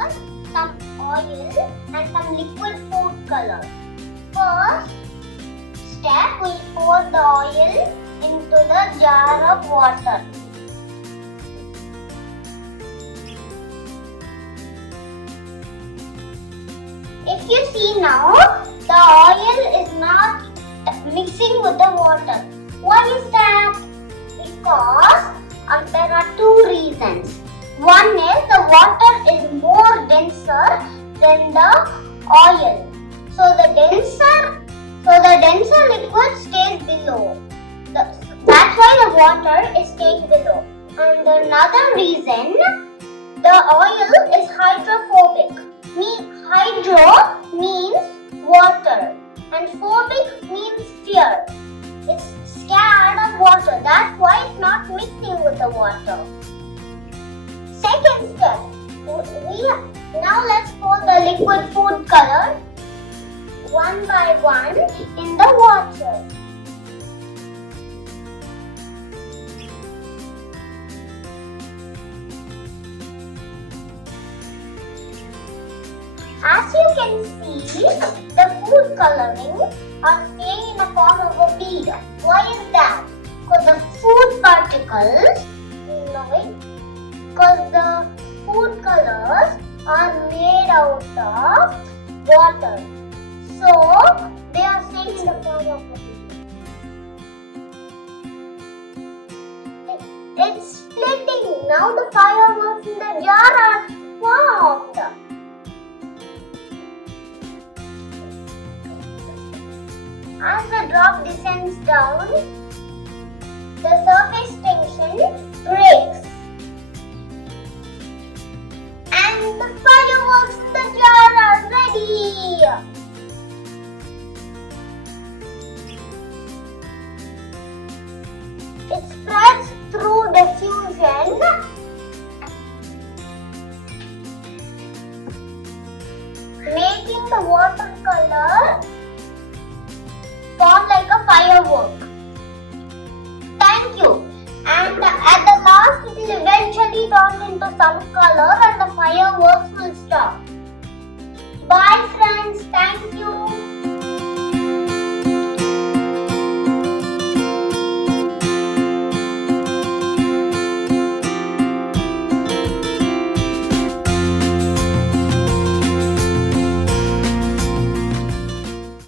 First, some oil and some liquid food color. First step, we pour the oil into the jar of water. If you see now, the oil is not mixing with the water. Why is that? Because there are two reasons. One is the water is more denser than the oil. So the denser liquid stays below. That's why the water is staying below. And another reason, the oil is hydrophobic. Hydro means water and phobic means fear. It's scared of water. That's why it's not mixing with the water. Second step. Now let's pour the liquid food color one by one in the water. As you can see, the food coloring are staying in the form of a bead. Why is that? Because the food particles, because the food colors are made out of water. So, they are staying in the form of a bead. It's splitting. Now the fireworks in the jar are formed. As the drop descends down, the surface tension breaks and the fireworks in the jar are ready. It spreads through diffusion making the watercolor form like a firework. Thank you. And at the last it will eventually turn into some color and the fireworks will stop. Bye friends. Thank you.